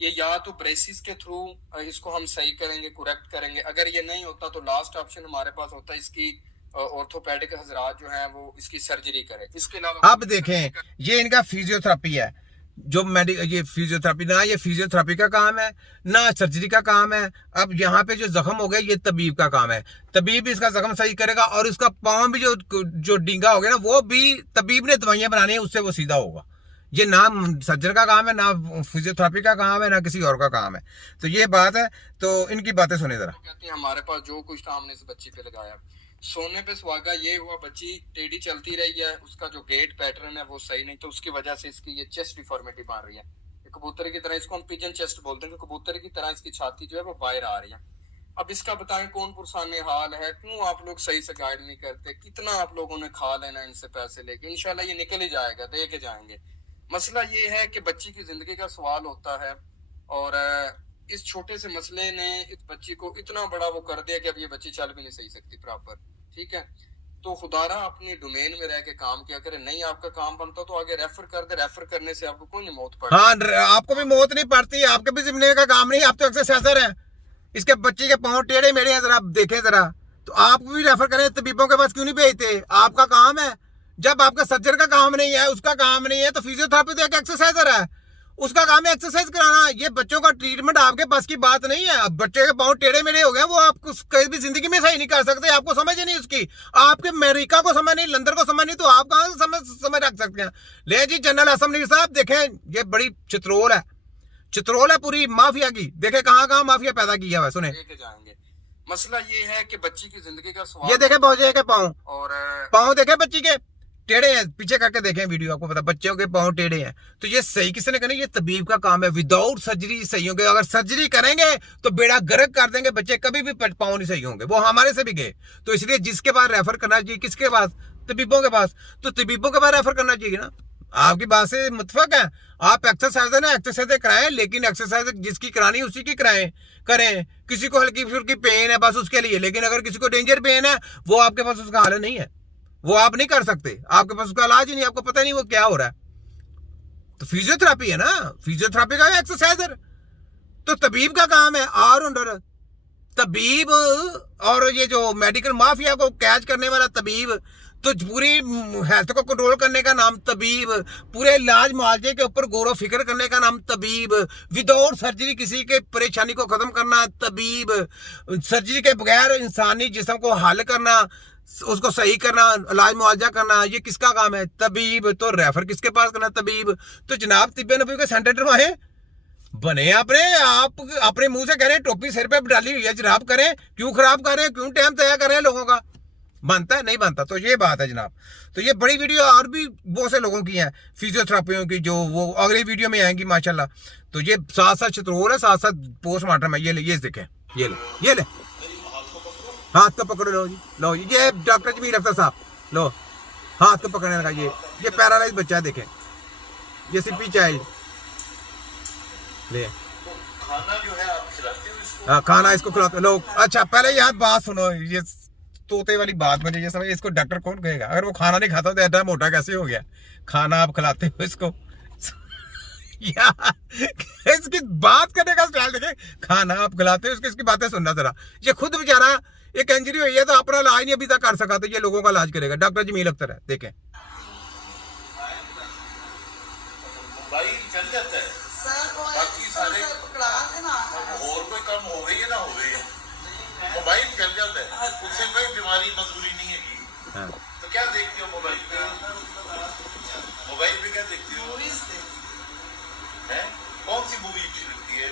ये या तो ब्रेसिस के थ्रू इसको हम सही करेंगे, करेक्ट करेंगे। अगर ये नहीं होता तो लास्ट ऑप्शन हमारे पास होता है इसकी ऑर्थोपेडिक हजरात जो है वो इसकी सर्जरी करे। इसके अलावा अब देखें, ये इनका फिजियोथेरेपी है, जो ये फिजियोथेरेपी ना, ये फिजियोथेरेपी का काम है ना सर्जरी का काम है। अब यहाँ पे जो जख्म हो गया ये तबीब का काम है, तबीब इसका जख्म सही करेगा, और इसका पाँव भी जो डींगा हो गया ना वो भी तबीब ने दवाइयां बनानी है, उससे वो सीधा होगा। ये ना सर्जन का काम है, ना फिजियोथेरेपी का काम है, ना किसी और का काम है। तो ये बात है, तो इनकी बातें सुने जरा। कहते हैं हमारे पास जो कुछ था हमने इस बच्ची पे लगाया, सोने पे सुहागा। ये हुआ बच्ची टेढ़ी चलती रही है, उसका जो गेट पैटर्न है वो सही नहीं, तो उसकी वजह से इसकी ये चेस्ट डिफॉर्मिटी बन रही है। कबूतर की तरह, इसको हम पिजन चेस्ट बोलते हैं, कबूतर की तरह इसकी छाती जो है वो बाहर आ रही है। अब इसका बताएं कौन पुरसाने हाल है, क्यों आप लोग सही से गाइड नहीं करते, कितना आप लोगों ने खा लेना इनसे पैसे लेके। इंशाल्लाह ये निकल ही जाएगा, दे के जाएंगे। मसला ये है कि बच्ची की जिंदगी का सवाल होता है, और इस छोटे से मसले ने इस बच्ची को इतना बड़ा वो कर दिया कि अब ये बच्ची चल भी नहीं सही सकती प्रॉपर। ठीक है, तो खुदारा अपनी डोमेन में रह के काम किया करे। नहीं आपका काम बनता तो आगे रेफर कर दे, रेफर करने से आपको कोई नहीं मौत पड़ती। हाँ, आपको भी मौत नहीं पड़ती, आपके भी जिम्मे का काम नहीं, आप तो एक्सरसाइजर हैं। इसके बच्चे के पाँव टेढ़े मेढ़े हैं, जरा आप देखें जरा, तो आप भी रेफर करें, तबीबों के पास क्यों नहीं भेजते? आपका काम है। जब आपका सर्जन का काम नहीं है, उसका काम नहीं है, तो फिजियोथेरेपी तो एक एक्सरसाइजर है, उसका काम है एक्सरसाइज कराना। ये बच्चों का ट्रीटमेंट आपके पास की बात नहीं है। अब बच्चे के पाँव टेढ़े मेढ़े हो गए, वो आप कहीं भी जिंदगी में सही नहीं कर सकते, आपको समझ ही नहीं उसकी। आपके अमेरिका को समझ नहीं, लंदन को समझ नहीं, तो आप कहाँ से समझ रख सकते हैं? ले जी जनरल असम्बली साहब, देखें ये बड़ी चित्रोल है, चित्रोल है पूरी माफिया की। देखे कहाँ माफिया पैदा किया हुआ, सुने। जाएंगे। मसला ये है कि बच्ची की जिंदगी का सवाल, ये देखे पहुंचे के पाँव, और पाँव देखे बच्ची के टेढ़े हैं, पीछे करके देखें वीडियो, आपको पता बच्चों के पाँव टेढ़े हैं। तो ये सही किसने करना? ये तबीब का काम है। विदाउट सर्जरी सही होंगे, अगर सर्जरी करेंगे तो बेड़ा गर्क कर देंगे, बच्चे कभी भी पाँव नहीं सही होंगे। वो हमारे से भी गए, तो इसलिए जिसके पास रेफर करना चाहिए, किसके पास? तबीबों के पास। तो तबीबों के पास रेफर करना चाहिए ना। आपकी बात से मुतफक है, आप एक्सरसाइज ना एक्सरसाइज कराएं, लेकिन एक्सरसाइज जिसकी करानी उसी की करें। किसी को हल्की फुल्की पेन है बस उसके लिए, लेकिन अगर किसी को डेंजर पेन है, वो आपके पास उसका हल नहीं है, वो आप नहीं कर सकते, आपके पास उसका इलाज ही नहीं, आपको पता नहीं वो क्या हो रहा है। तो फिजियोथेरेपी है ना, फिजियोथेरेपी का एक्सरसाइजर। तो तबीब का काम है ऑलराउंडर, तबीब। और ये जो मेडिकल माफिया को कैच करने वाला तबीब, तो पूरी हेल्थ को कंट्रोल करने का नाम तबीब, पूरे इलाज मुआवजे के ऊपर गौर फिक्र करने का नाम तबीब, विदाउट सर्जरी किसी के परेशानी को खत्म करना तबीब, सर्जरी के बगैर इंसानी जिस्म को हल करना, उसको सही करना, इलाज मुआवजा करना, ये किसका काम है? तबीब। तो रेफर किसके पास करना? तबीब। तो जनाब तिब्बे नबी के सेंटर वाहे बने अपने, आप अपने मुंह से कह रहे हैं टोपी सिर पे डाली हुई है, जनाब करें, क्यों खराब कर रहे हैं, क्यों टाइम तय कर रहे हैं लोगों का? बनता है? नहीं बनता। तो ये बात है जनाब। तो ये बड़ी वीडियो और भी बहुत से लोगों की है, फिजियोथेरेपियों की, जो वो अगली वीडियो में आएंगी माशाल्लाह। तो ये साथ साथ चित्रोल है, साथ साथ पोस्टमार्टम है। ये ले, ये देखें, ये ले हाथ को पकड़ो, लो जी, ये डॉक्टर जमील अख्तर साहब, लो हाथ को पकड़ने लगा। ये पैरालाइज बच्चा है, देखें, ये सिपी चाइल्ड। ले खाना जो है आप खिलाते हो इसको? हाँ, खाना इसको खिलाते लो। अच्छा पहले यार बात सुनो, ये तोते वाली बात मुझे ये समझ, इसको डॉक्टर कौन कहेगा? अगर वो खाना नहीं खाता तो ऐसा मोटा कैसे हो गया? खाना आप खिलाते हो इसको? यार इसकी बात करने का स्टाइल देखे, खाना आप खिलाते हो इसकी बातें सुनना जरा। ये खुद बेचारा एक इंजरी हुई है तो अपना इलाज नहीं अभी तक कर सका, तो ये लोगों का इलाज करेगा। डॉक्टर जमील अख्तर है, देखें। चल जाता है बाकी सारे और कोई काम हो गई है ना, हो गई है, मोबाइल चल जाता है, उससे कोई बीमारी मजबूरी नहीं है। तो क्या देखते हो मोबाइल पे? मोबाइल पे क्या देखते हो? है कौन सी मूवी अच्छी लगती है?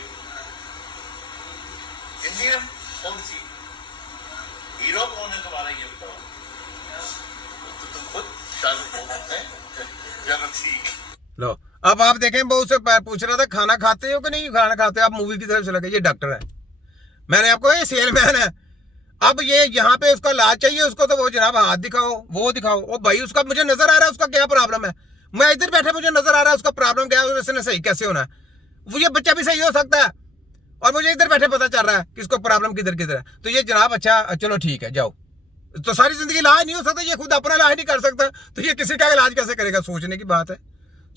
इंडियन कौन सी? हीरो कौन है तुम्हारा, ये बताओ। तो तुम खुद चलो ठीक। लो अब आप देखें, वो उससे पूछ रहा था खाना खाते हो कि नहीं खाना खाते हो, आप मूवी की तरफ चले गए। ये डॉक्टर है, मैंने आपको, ये सेलमैन है। अब ये यहाँ पे उसका इलाज चाहिए उसको, तो वो जनाब हाथ दिखाओ, वो दिखाओ। ओ भाई उसका मुझे नजर आ रहा है उसका क्या प्रॉब्लम है, मैं इधर बैठे मुझे नजर आ रहा है उसका प्रॉब्लम क्या है, उसने सही कैसे होना है? वो ये बच्चा भी सही हो सकता है, और मुझे इधर बैठे पता चल रहा है कि इसको प्रॉब्लम किधर है। तो ये जनाब अच्छा चलो ठीक है जाओ। तो सारी जिंदगी इलाज नहीं हो सकता, ये खुद अपना इलाज नहीं कर सकता, तो ये किसी का इलाज कैसे करेगा? सोचने की बात है,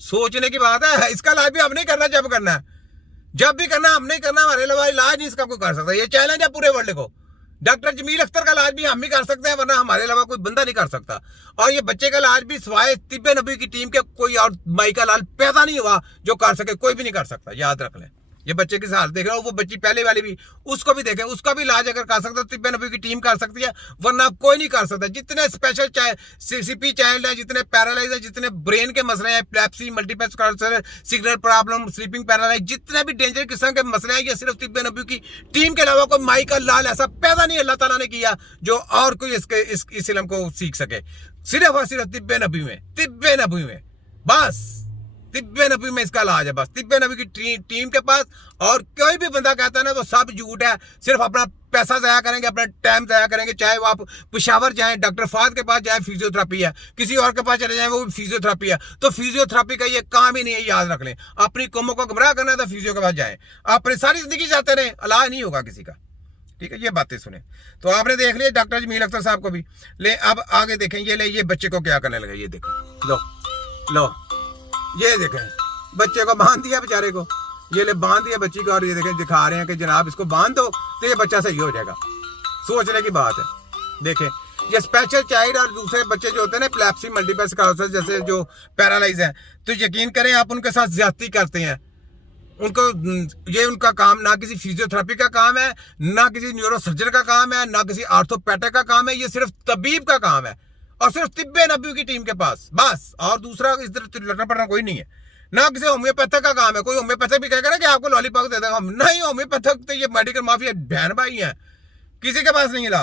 सोचने की बात है। इसका इलाज भी अब नहीं करना जब करना है, जब भी करना हमने करना, हमारे अलावा इलाज नहीं इसका कोई कर सकता। ये चैलेंज है पूरे वर्ल्ड को। डॉक्टर जमील अख्तर का इलाज भी हम ही कर सकते हैं, वरना हमारे अलावा कोई बंदा नहीं कर सकता। और ये बच्चे का इलाज भी सिवाय तिब्बे नबी की टीम के कोई और माई का लाल पैदा नहीं हुआ जो कर सके, कोई भी नहीं कर सकता, याद रख लें। ये बच्चे की हालत देख रहे हो, वो बच्ची पहले वाली भी, उसको भी देखें, उसका भी इलाज अगर कर सकता तो तिब्बे नबी की टीम कर सकती है, वरना कोई नहीं कर सकता। जितने स्पेशल सीपी चाइल्ड है, जितने पैरालाइज है, जितने ब्रेन के मसले हैं, epilepsy, multiple sclerosis, signal problem, sleeping paralyse, जितने भी डेंजर किस्म के मसले हैं, ये सिर्फ तिब्बे नबी की टीम के अलावा कोई माई का लाल ऐसा पैदा नहीं अल्लाह ताला ने किया जो और कोई इस इल्म को सीख सके। सिर्फ और सिर्फ तिब्बे नबी में बस, तिब्बे नबी में इसका इलाज है, बस तिब्बे नबी की टीम के पास। और कोई भी बंदा कहता है ना तो सब झूठ है, सिर्फ अपना पैसा जाया करेंगे, अपना टाइम जाया करेंगे। चाहे वो आप पेशावर जाएं, डॉक्टर फाद के पास जाएं, फिजियोथेरेपी है, किसी और के पास चले जाएं, वो फिजियोथेरेपी है। तो फिजियोथेरेपी का ये काम ही नहीं है, याद रख लें। अपनी कौमों को गुमराह करना है तो फिजियो के पास जाएं, अपनी सारी जिंदगी जाते रहे, इलाज नहीं होगा किसी का, ठीक है। ये बातें सुने तो आपने देख लिया डॉक्टर जमील अख्तर साहब को भी। ले अब आगे देखें, ये बच्चे को क्या करने लगे, ये देखो, लो ये देखें, बच्चे को बांध दिया बेचारे को, ये ले बांध दिया बच्ची को, और ये देखें दिखा रहे हैं कि जनाब इसको बांध दो तो ये बच्चा सही हो जाएगा। सोचने की बात है। देखें, ये स्पेशल चाइल्ड और दूसरे बच्चे जो होते हैं ना, एपिलेप्सी, मल्टीपल स्क्लेरोसिस जैसे जो पैरालाइज है, तो यकीन करें आप उनके साथ ज्यादती करते हैं। उनको ये उनका काम ना किसी फिजियोथेरेपी का काम है, ना किसी न्यूरोसर्जन का काम है, ना किसी आर्थोपेडिक का काम है, ये सिर्फ तबीब का काम है, और सिर्फ तिब्बे नबी की टीम के पास बस। और दूसरा इधर लड़ना पड़ना कोई नहीं है, ना किसी होम्योपैथिक का काम है। कोई होम्योपैथिक भी कहेगा ना कि आपको लॉलीपॉप दे देंगे हम, नहीं, होम्योपैथिक तो ये मेडिकल माफिया बहन भाई है, किसी के पास नहीं इलाज।